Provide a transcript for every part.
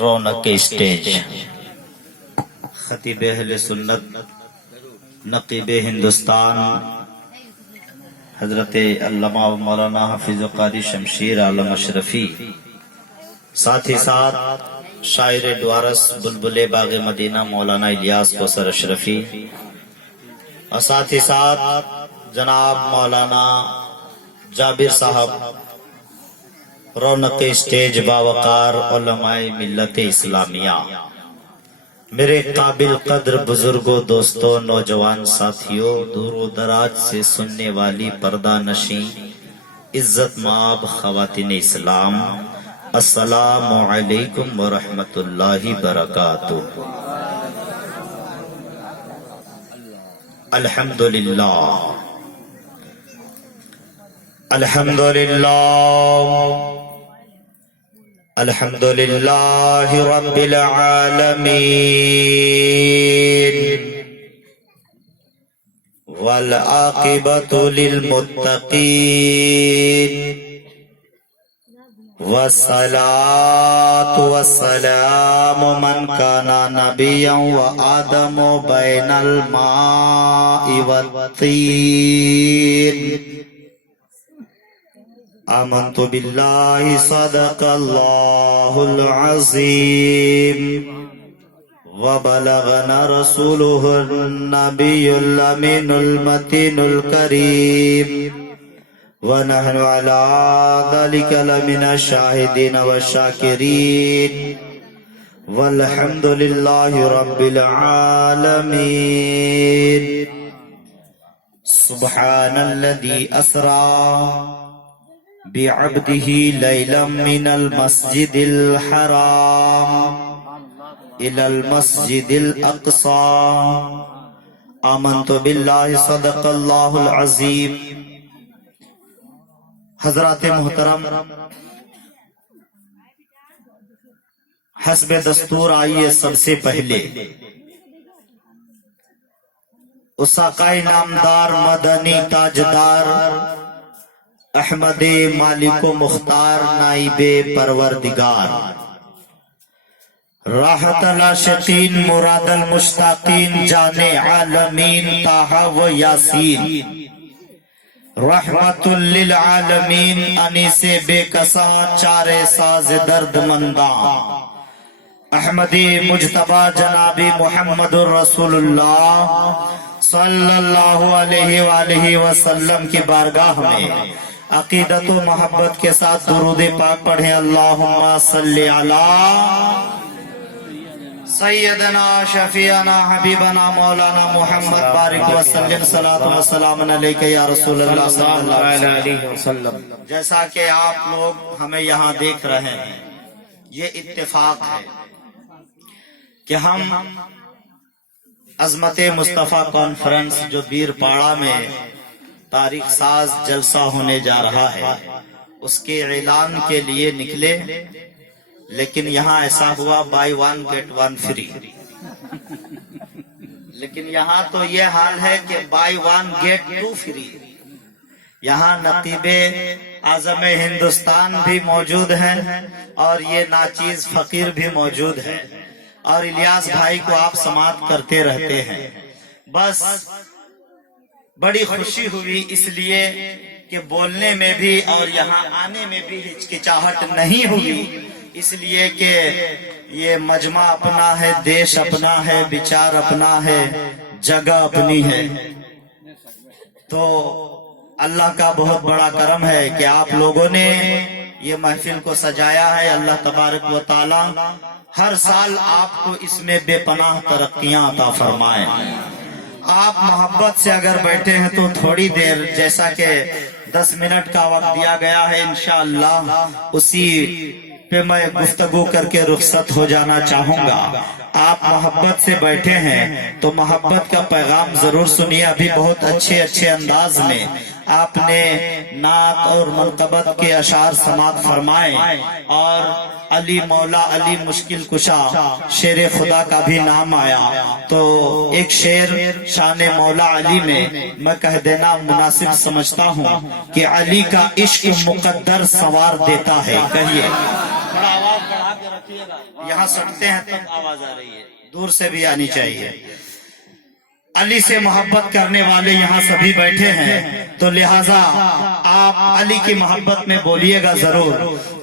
رونق اسٹیج خطیب اہل سنت نقیب ہندوستان حضرت علامہ مولانا حافظ قاری شمشیر عالم اشرفی، ساتھ ہی ساتھ شاعر ڈوارس بلبل باغ مدینہ مولانا الیاس کوثر اشرفی، اور ساتھ ہی ساتھ جناب مولانا جابر صاحب رونق اسٹیج باوقار علماء ملت اسلامیہ، میرے قابل قدر بزرگوں، دوستوں، نوجوان ساتھیوں، دور و دراز سے سننے والی پردہ نشیں عزت مآب خواتین اسلام، السلام علیکم ورحمۃ اللہ وبرکاتہ۔ الحمدللہ الحمدللہ الحمدللہ رب العالمین والعاقبۃ للمتقین والصلاة والسلام من كان نبيا وآدم بين الماء والطين آمنت بالله صدق الله العظيم وبلغنا رسوله النبي الأمين المتين الكريم ونحن على ذلك لمن الشاهدين والشاكرين والحمد لله رب العالمين۔ سبحان الذي أسرى بعبده ليلا من المسجد الحرام إلى المسجد الأقصى آمنت بالله صدق الله العظيم۔ حضرات محترم، حسب دستور آئیے سب سے پہلے اساقائی نامدار مدنی تاجدار احمد مالک و مختار نائب پروردگار، راحت العاشقین مراد المشتاقین جان عالمین طٰہٰ و یاسین، رحمت للعالمین انیس بے کساں چارے ساز درد منداں، احمد مجتبی جناب محمد رسول اللہ صلی اللہ علیہ وآلہ وسلم کی بارگاہ میں عقیدت و محبت کے ساتھ درود پاک پڑھیں۔ اللہم صلی علی سیدنا شفیعنا حبیبنا مولانا محمد بارک وسلم، صلاۃ و سلام علیک یا رسول اللہ صلی اللہ علیہ وسلم۔ جیسا کہ آپ لوگ ہمیں یہاں دیکھ رہے ہیں، یہ اتفاق ہے کہ ہم عظمت مصطفیٰ کانفرنس جو بیر پاڑا میں تاریخ ساز جلسہ ہونے جا رہا ہے اس کے اعلان کے لیے نکلے، لیکن یہاں ایسا ہوا buy one get one free, لیکن یہاں تو یہ حال ہے کہ buy one get two free. یہاں نقیب اعظم ہندوستان بھی موجود ہیں اور یہ ناچیز فقیر بھی موجود ہے، اور الیاس بھائی کو آپ سماعت کرتے رہتے ہیں۔ بس بڑی خوشی ہوئی اس لیے کہ بولنے میں بھی اور یہاں آنے میں بھی ہچکچاہٹ نہیں ہوئی، اس لیے کہ یہ مجمع اپنا ہے، دیش اپنا ہے، وچار اپنا ہے، جگہ اپنی ہے۔ تو اللہ کا بہت بڑا کرم ہے کہ آپ لوگوں نے یہ محفل کو سجایا ہے۔ اللہ تبارک و تعالی ہر سال آپ کو اس میں بے پناہ ترقیاں عطا فرمائے۔ آپ محبت سے اگر بیٹھے ہیں تو تھوڑی دیر، جیسا کہ 10 منٹ کا وقت دیا گیا ہے، انشاءاللہ اسی پہ میں گفتگو کر کے رخصت ہو جانا چاہوں گا۔ آپ محبت سے بیٹھے ہیں تو محبت کا پیغام ضرور سنیے۔ ابھی بہت اچھے انداز میں آپ نے نعت اور منقبت کے اشعار سماعت فرمائے اور علی مولا علی مشکل کشا شیر خدا کا بھی نام آیا، تو ایک شعر شان مولا علی میں کہہ دینا مناسب سمجھتا ہوں کہ علی کا عشق مقدر سوار دیتا ہے۔ کہیے، تھوڑا آواز بڑھا کے رکھیے گا، یہاں سنتے ہیں تب آواز آ رہی ہے، دور سے بھی آنی چاہیے۔ علی سے محبت کرنے والے یہاں سبھی بیٹھے ہیں، تو لہٰذا آپ علی کی محبت میں بولیے گا ضرور۔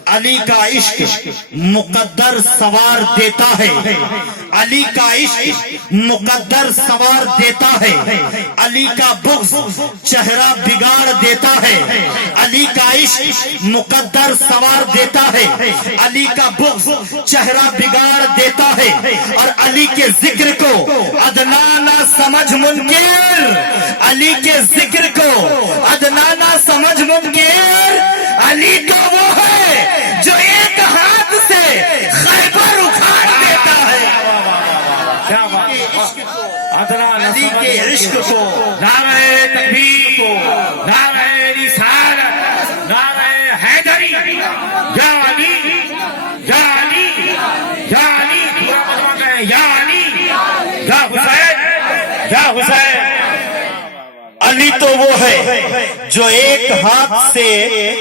علی کا عشق مقدر سوار دیتا ہے، علی کا عشق مقدر سوار دیتا ہے، علی کا بغض چہرہ بگاڑ دیتا ہے، علی کا عشق مقدر سوار دیتا ہے، علی کا بغض چہرہ بگاڑ دیتا ہے، اور علی کے ذکر کو ادنا نہ سمجھ منکر، علی کے ذکر کو ادنا نہ سمجھ منکر، علی تو وہ ہے جو ایک ہاتھ سے خیبر اکھاڑ دیتا ہے۔ علی کے عشق کو، نعرہ تکبیر کو، نعرہ رسالت، نعرہ حیدری، یا علی یا علی یا علی، پورا مجمع کہیں یا علی یا حسین یا حسین۔ علی تو وہ ہے جو ایک ہاتھ سے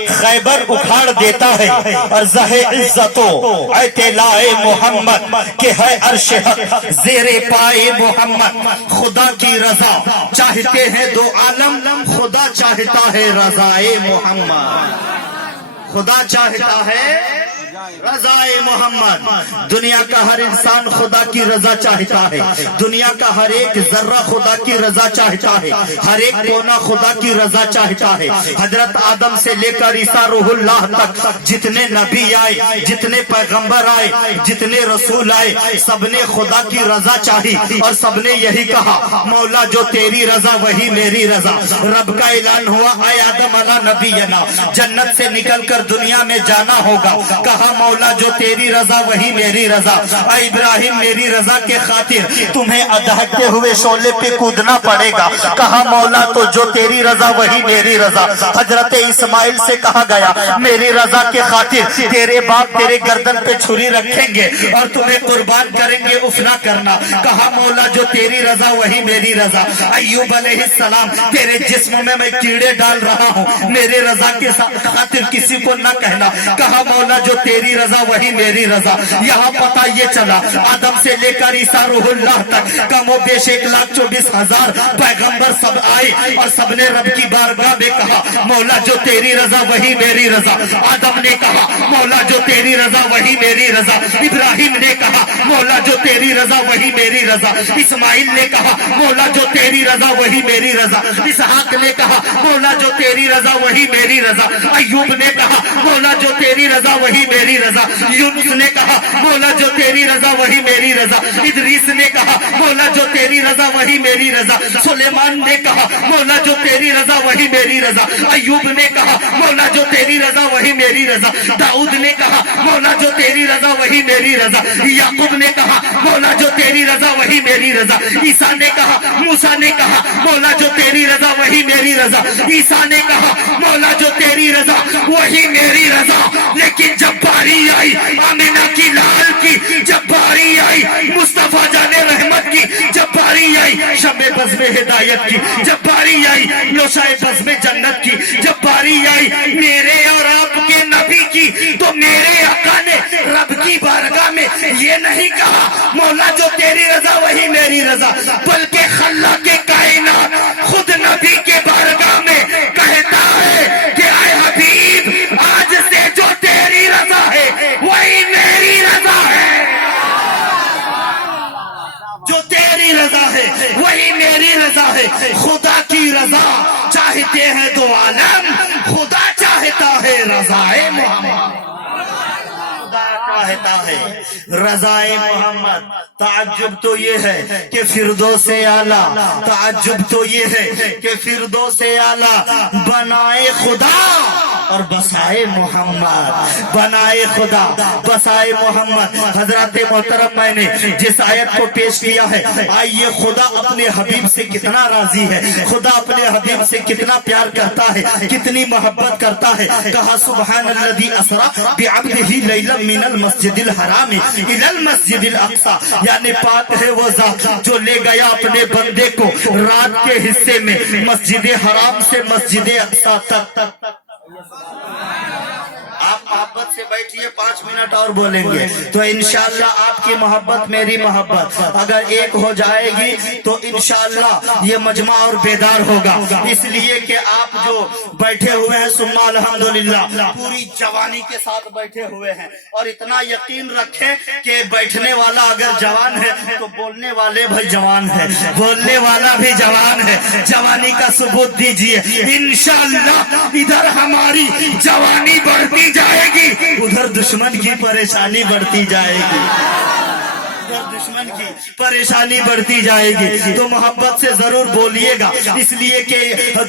خیبر اکھاڑ دیتا ہے، اور زہ عزت و اطلاع محمد کہ ہے عرش حق زیر پائے محمد، خدا کی رضا چاہتے ہیں دو عالم، خدا چاہتا ہے رضائے محمد، خدا چاہتا ہے رضائے محمد۔ دنیا کا ہر انسان خدا کی رضا چاہتا ہے، دنیا کا ہر ایک ذرہ خدا کی رضا چاہتا ہے، ہر ایک کونا خدا کی رضا چاہتا ہے۔ حضرت آدم سے لے کر عیسیٰ روح اللہ تک جتنے نبی آئے، جتنے پیغمبر آئے، جتنے رسول آئے، سب نے خدا کی رضا چاہی، اور سب نے یہی کہا مولا جو تیری رضا وہی میری رضا۔ رب کا اعلان ہوا اے آدم علی نبینا، جنت سے نکل کر دنیا میں جانا ہوگا، کہا مولا جو تیری رضا وہی میری رضا۔ اے ابراہیم میری رضا کے خاطر تمہیں دہکتے ہوئے شعلے پہ کودنا پڑے گا، کہا مولا تو جو تیری رضا وہی میری رضا۔ حضرت اسماعیل سے کہا گیا میری رضا کے خاطر تیرے باپ تیرے گردن پہ چھری رکھیں گے اور تمہیں قربان کریں گے، اف نہ کرنا، کہا مولا جو تیری رضا وہی میری رضا۔ ایوب علیہ السلام تیرے جسم میں کیڑے ڈال رہا ہوں، میرے رضا کے خاطر کسی کو نہ کہنا، کہا مولا جو تیری رضا وہی میری رضا۔ یہاں پتہ یہ چلا آدم سے لے کر عیسیٰ روح اللہ تک کم و بیش 1,24,000 پیغمبر سب آئے، اور سب نے رب کی بارگاہ میں کہا مولا جو تیری رضا وہی میری رضا۔ آدم نے کہا مولا جو تیری رضا وہی میری رضا، ابراہیم نے کہا مولا جو تیری رضا وہی میری رضا، اسماعیل نے کہا مولا جو تیری رضا وہی میری رضا، اسحاق نے کہا مولا جو تیری رضا وہی میری رضا، ایوب نے کہا مولا جو تیری رضا وہی میری رضا، یونس نے کہا مولا جو تیری رضا وہی میری رضا، ادریس نے کہا مولا جو تیری رضا وہی میری رضا، سلیمان نے کہا مولا جو تیری رضا وہی میری رضا، ایوب نے کہا مولا جو تیری رضا وہی میری رضا، داؤد نے کہا مولا جو تیری رضا وہی میری رضا، یعقوب نے کہا مولا جو تیری رضا وہی میری رضا، عیسیٰ نے کہا موسیٰ نے کہا مولا جو تیری رضا وہی میری رضا، عیسیٰ نے کہا مولا جو تیری رضا وہی میری رضا۔ لیکن جب باری آئی آمینہ کی لال کی، جب باری آئی مصطفیٰ جان رحمت کی، جب باری آئی شمع بزم ہدایت کی، جب باری آئی نوشائے بزم جنت کی، جب باری آئی میرے اور آپ کے نبی کی، تو میرے آقا نے رب کی بارگاہ میں یہ نہیں کہا مولا جو تیری رضا وہی میری رضا، بلکہ خلاق کائنات خود نبی کے بارگاہ میں کہتا ہے کہ اے حبیب آج سے جو تیری رضا ہے وہی میری رضا ہے، جو تیری رضا ہے وہی میری رضا ہے۔ خدا کی رضا چاہتے ہیں دو عالم، خدا چاہتا ہے رضائے محمد، خدا چاہتا ہے رضائے محمد۔ تعجب تو یہ ہے کہ فردوس اعلیٰ، تعجب تو یہ ہے کہ فردوس اعلیٰ بنائے خدا اور بسائے محمد، بنائے خدا بسائے محمد۔ حضرات محترم، میں نے جس آیت کو پیش کیا ہے، آئیے خدا اپنے حبیب سے کتنا راضی ہے، خدا اپنے حبیب سے کتنا پیار کرتا ہے، کتنی محبت کرتا ہے۔ کہا سبحان الذی اسرا بعبدہ لیلا من المسجد الحرام الی المسجد الاقصی، یعنی پاک ہے وہ ذات جو لے گیا اپنے بندے کو رات کے حصے میں مسجد حرام سے مسجد اقصی تک۔ آپ محبت سے بیٹھیے، 5 منٹ اور بولیں گے تو انشاءاللہ آپ کی محبت میری محبت اگر ایک ہو جائے گی تو انشاءاللہ یہ مجمع اور بیدار ہوگا۔ اس لیے کہ آپ جو بیٹھے ہوئے ہیں سننا الحمدللہ پوری جوانی کے ساتھ بیٹھے ہوئے ہیں، اور اتنا یقین رکھیں کہ بیٹھنے والا اگر جوان ہے تو بولنے والے بھی جوان ہے، بولنے والا بھی جوان ہے۔ جوانی کا ثبوت دیجئے، انشاءاللہ ادھر ہماری جوانی بڑھتی جائے گی، ادھر دشمن کی پریشانی بڑھتی جائے گی، ادھر دشمن کی پریشانی بڑھتی جائے گی۔ تو محبت سے ضرور بولیے گا، اس لیے کہ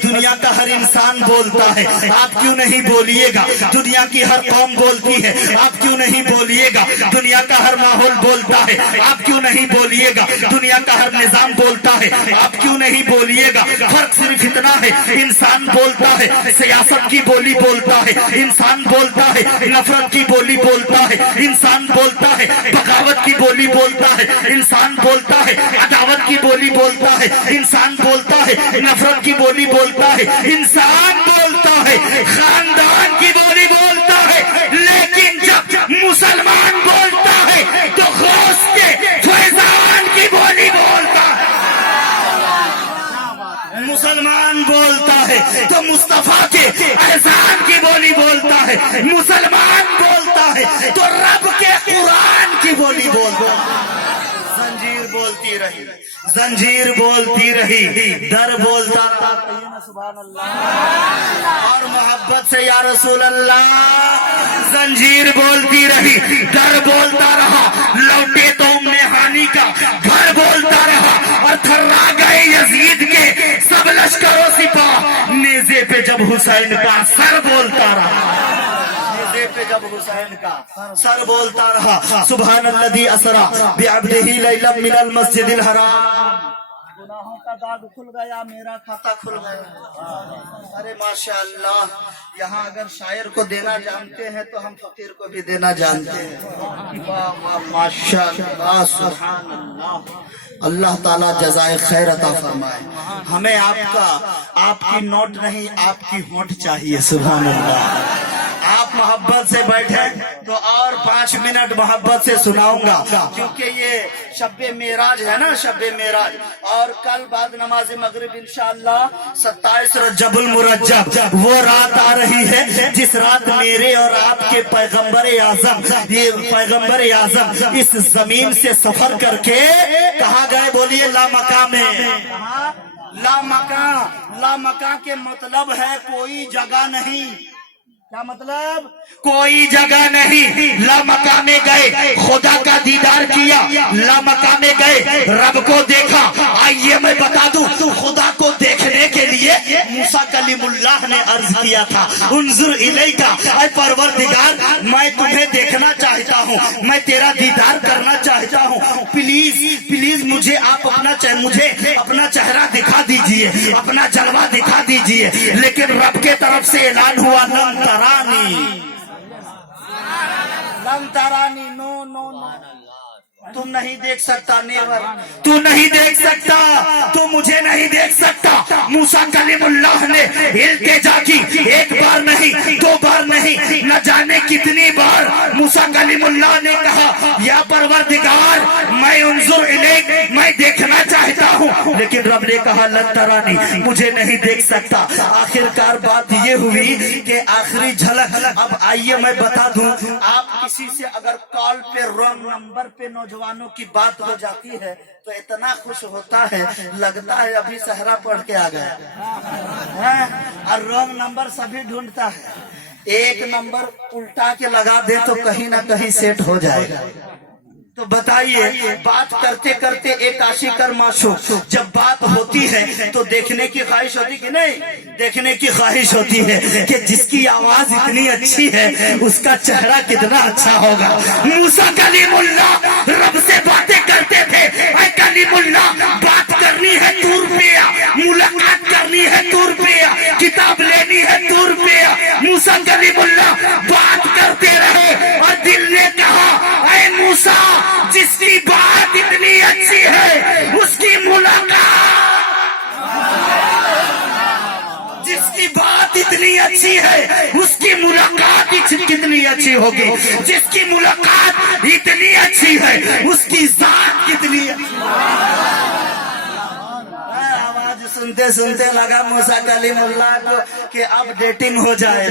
دنیا کا ہر انسان بولتا ہے، آپ کیوں نہیں بولیے گا؟ دنیا کی ہر قوم بولتی ہے، آپ کیوں نہیں بولیے گا؟ دنیا کا ہر ماحول بولتا ہے، آپ کیوں نہیں بولیے گا؟ دنیا کا ہر نظام بولتا ہے، آپ کیوں نہیں بولیے گا؟ فرق صرف اتنا ہے، انسان بولتا ہے سیاست کی بولی بولتا ہے، انسان بولتا ہے نفرت کی بولی بولتا ہے، انسان بولتا ہے بغاوت کی بولی بولتا ہے، انسان بولتا ہے عداوت کی بولی بولتا ہے، انسان بولتا ہے نفرت کی بولی بولتا ہے، انسان بولتا ہے خاندان کی بولی بولتا ہے، لیکن جب مسلمان بولتا ہے تو غوث کے فیضان کی بولی بولتا ہے، مسلمان بولتا ہے تو مصطفیٰ کے احسان کی بولی بولتا ہے، مسلمان بولتا ہے تو رب کے قرآن کی بولی بولتا ہے۔ زنجیر بولتی رہی، زنجیر بولتی رہی، در بولتا رہا سبحان اللہ، اور محبت سے یا رسول اللہ، زنجیر بولتی رہی، در بولتا رہا، لوٹے تو ہانی کا گھر بولتا رہا، اور تھرا گئے یزید کے سب لشکر و سپاہ، نیزے پہ جب حسین کا سر بولتا رہا، پہ جب حسین کا سر بولتا رہا۔ سبحان الذی اسرا بعبدہ لیلا من المسجد الحرام، گناہوں کا داغ کھل گیا، میرا کھاتا کھل گیا۔ ارے ماشاءاللہ، یہاں اگر شاعر کو دینا جانتے ہیں تو ہم فقیر کو بھی دینا جانتے ہیں۔ ماشاءاللہ، سبحان اللہ، اللہ تعالیٰ جزائے خیر عطا فرمائے۔ ہمیں آپ کی نوٹ نہیں، آپ کی ہونٹ چاہیے۔ سبحان اللہ، آپ محبت سے بیٹھے تو اور 5 منٹ محبت سے سناؤں گا، کیونکہ یہ شب معراج ہے نا، شب معراج، اور کل بعد نماز مغرب انشاءاللہ 27 رجب المرجب وہ رات آ رہی ہے جس رات میرے اور آپ کے پیغمبر اعظم، یہ پیغمبر اعظم اس زمین سے سفر کر کے کہاں گئے؟ بولیے لامکان میں۔ لامکان کے مطلب ہے کوئی جگہ نہیں۔ کیا مطلب؟ کوئی جگہ نہیں۔ لامکان میں گئے، خدا کا دیدار کیا، لامکان میں گئے، رب کو دیکھا۔ آئیے میں بتا دوں، خدا کو دیکھنے کے لیے موسیٰ کلیم اللہ نے عرض کیا تھا، انظر الیک، اے پروردگار میں تمہیں دیکھنا چاہتا ہوں، میں تیرا دیدار کرنا چاہتا ہوں، پلیز مجھے آپ اپنا چہرہ دکھا دیجئے، اپنا جلوہ دکھا دیجئے۔ لیکن رب کے طرف سے اعلان ہوا، لن ترانی، نو، تم نہیں دیکھ سکتا، نیور، تو نہیں دیکھ سکتا، تو مجھے نہیں دیکھ سکتا۔ موسیٰ کلیم اللہ نے التجا کی، ایک بار نہیں، 2 بار نہیں، نہ جانے کتنی بار موسیٰ کلیم اللہ نے کہا، یا پروردگار میں انظر الیک، میں دیکھنا چاہتا ہوں، لیکن رب نے کہا لن ترانی، مجھے نہیں دیکھ سکتا۔ آخر کار بات یہ ہوئی کہ آخری جھلک، اب آئیے میں بتا دوں، آپ کسی سے اگر کال پہ رانگ نمبر پہ نوجوانوں کی بات ہو جاتی ہے تو اتنا خوش ہوتا ہے، لگتا ہے ابھی صحرا پڑھ کے آ گیا، اور رانگ نمبر سبھی ڈھونڈتا ہے، ایک نمبر الٹا کے لگا دے تو کہیں نہ کہیں سیٹ ہو جائے گا۔ تو بتائیے بات کرتے کرتے ایک عاشق اور معشوق جب بات ہوتی ہے تو دیکھنے کی خواہش ہوتی کہ نہیں؟ دیکھنے کی خواہش ہوتی ہے کہ جس کی آواز اتنی اچھی ہے اس کا چہرہ کتنا اچھا ہوگا۔ موسیٰ کلیم اللہ رب سے باتیں کرتے تھے، اے کلیم اللہ بات کرنی ہے طور پہ آ، ملاقات کرنی ہے طور پہ آ، کتاب لینی ہے طور پہ آ۔ موسیٰ کلیم اللہ بات کرتے رہے اور دل نے کہا اے موسیٰ جس کی بات اتنی اچھی ہے اس کی ملاقات، جس کی بات اتنی اچھی ہے اس کی ملاقات کتنی اچھی ہوگی، جس کی ملاقات اتنی اچھی ہے اس کی ذات کتنی اچھی۔ آواز سنتے سنتے لگا موسیٰ کلیم اللہ کو کہ اب ڈیٹنگ ہو جائے،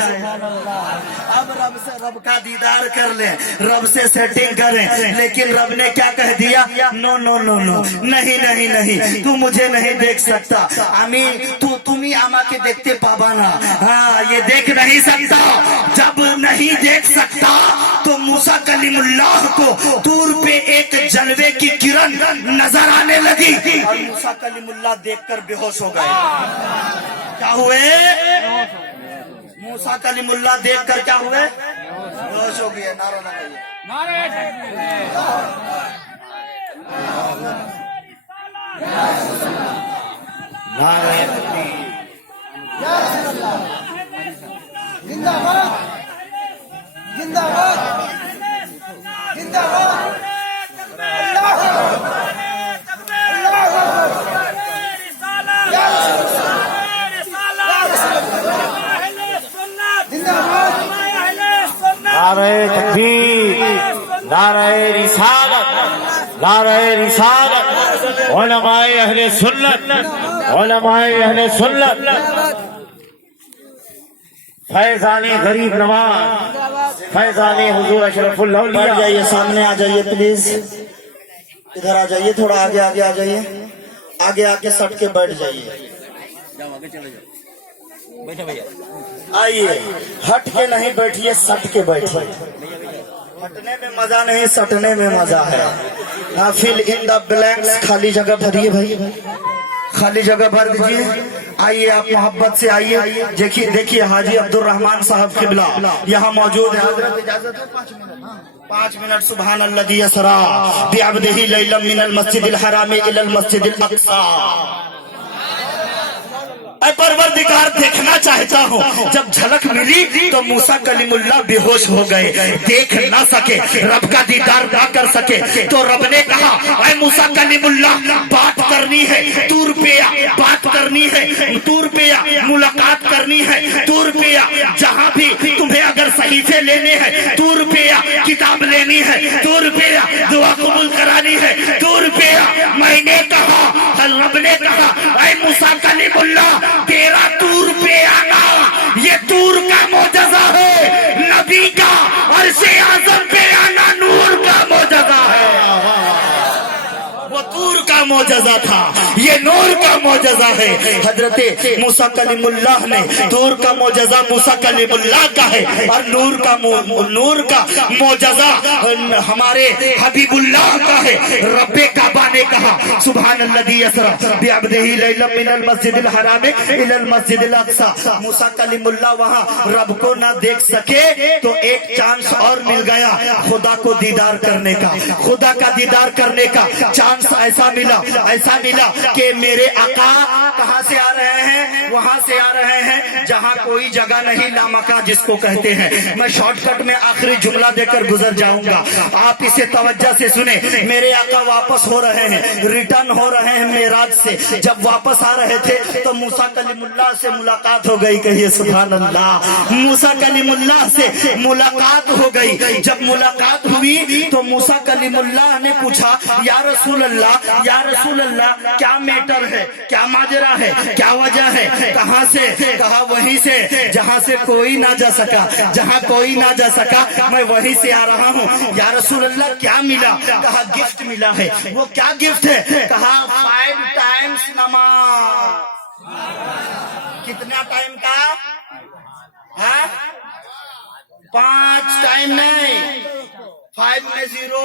اب رب سے رب کا دیدار کر لیں، رب سے سیٹنگ کریں۔ لیکن رب نے کیا کہہ دیا؟ نو نو نو نو، نہیں نہیں نہیں، تو مجھے نہیں دیکھ سکتا، تم ہی آما کے دیکھتے پابانا، ہاں یہ دیکھ نہیں سکتا۔ جب نہیں دیکھ سکتا تو موسیٰ کلیم اللہ کو دور پہ ایک جلوے کی کرن نظر آنے لگی اور موسیٰ کلیم اللہ دیکھ کر بے ہوش ہو گئے۔ کیا ہوئے؟ موسیٰ کلیم اللہ دیکھ کر کیا ہوئے؟ بے ہوش ہو گئے۔ نعرہ لگائیے۔ زندہ باد زندہ باد زندہ باد نعرہ تکبیر، نعرہ رسالت، نعرہ رسالت، علماء اہل سنت، علماء اہل سنت، فیضان غریب نواز، فیضان حضور اشرف بیٹھ الاولیاء۔ جائیے، سامنے آ جائیے پلیز، ادھر آ جائیے، تھوڑا آگے آگے آ جائیے، آگے آ کے سٹ کے بیٹھ جائیے۔ آئیے، ہٹ کے نہیں بیٹھیے، سٹ کے بیٹھیے۔ ہٹنے میں مزہ نہیں، سٹنے میں مزہ ہے۔ ہاں، فل ان دا بلینکس، خالی جگہ بھریے بھائی، خالی جگہ بھر دیجیے۔ آئیے آپ محبت سے آئیے۔ دیکھیے حاجی عبد الرحمان صاحب قبلہ یہاں موجود ہے۔ حضرت اجازت ہے 5 منٹ؟ 5 منٹ۔ سبحان الذی اسری بعبدہ لیلا من المسجد الحرام الی المسجد الاقصی۔ اے پروردگار دیکھنا چاہتا ہوں، جب جھلک ملی تو موسیٰ کلیم اللہ بے ہوش ہو گئے، دیکھ نہ سکے، رب کا دیدار نہ کر سکے۔ تو رب نے کہا اے موسیٰ کلیم اللہ بات کرنی ہے طور پہ آ، بات کرنی ہے طور پہ آ، ملاقات کرنی ہے طور پہ آ، جہاں بھی تمہیں اگر صحیفے لینے ہیں طور پہ آ، کتاب لینی ہے طور پہ آ، دعا قبول کرانی ہے طور پہ آ۔ میں نے کہا، رب نے کہا اے موسیٰ کلیم اللہ تیرا طور پہ آنا یہ طور کا معجزہ ہے، نبی کا عرش اعظم پہ آنا نور کا معجزہ ہے۔ وہ طور کا معجزہ تھا، یہ نور کا معجزہ ہے۔ حضرت موسیٰ کلیم اللہ نے طور کا معجزہ موسیٰ کلیم اللہ کا ہے، اور نور کا معجزہ ہمارے حبیب اللہ کا ہے۔ رب کعبہ نے کہا سبحان الذی اسری بعبدہ لیلا من المسجد الحرام الی المسجد الاقصی۔ موسیٰ کلیم اللہ وہاں رب کو نہ دیکھ سکے تو ایک چانس اور مل گیا خدا کو دیدار کرنے کا، خدا کا دیدار کرنے کا چانس ایسا ملا کہ میرے آقا کہاں سے آ رہے ہیں؟ وہاں سے آ رہے ہیں جہاں کوئی جگہ نہیں، لامکا جس کو کہتے ہیں۔ میں شارٹ کٹ میں آخری جملہ دے کر گزر جاؤں گا، آپ اسے توجہ سے سنیں۔ میرے آقا واپس ہو رہے ہیں، ریٹرن ہو رہے ہیں معراج سے۔ جب واپس آ رہے تھے تو موسیٰ کلیم اللہ سے ملاقات ہو گئی، کہیے سبحان اللہ۔ موسیٰ کلیم اللہ سے ملاقات ہو گئی۔ جب ملاقات ہوئی تو موسیٰ کلیم اللہ نے پوچھا یا رسول اللہ، یا رسول اللہ کیا میٹر ہے، کیا ماجرا ہے، کیا وجہ ہے؟ کہاں سے؟ کہا وہیں سے جہاں سے کوئی نہ جا سکا، جہاں کوئی نہ جا سکا میں وہیں سے آ رہا ہوں۔ یا رسول اللہ کیا ملا؟ کہا گفٹ ملا ہے۔ وہ کیا گفٹ ہے؟ کہا 5 ٹائمز نماز۔ کتنا ٹائم کا؟ 5 ٹائم نہیں، 5 میں 0،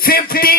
50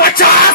50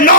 9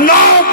9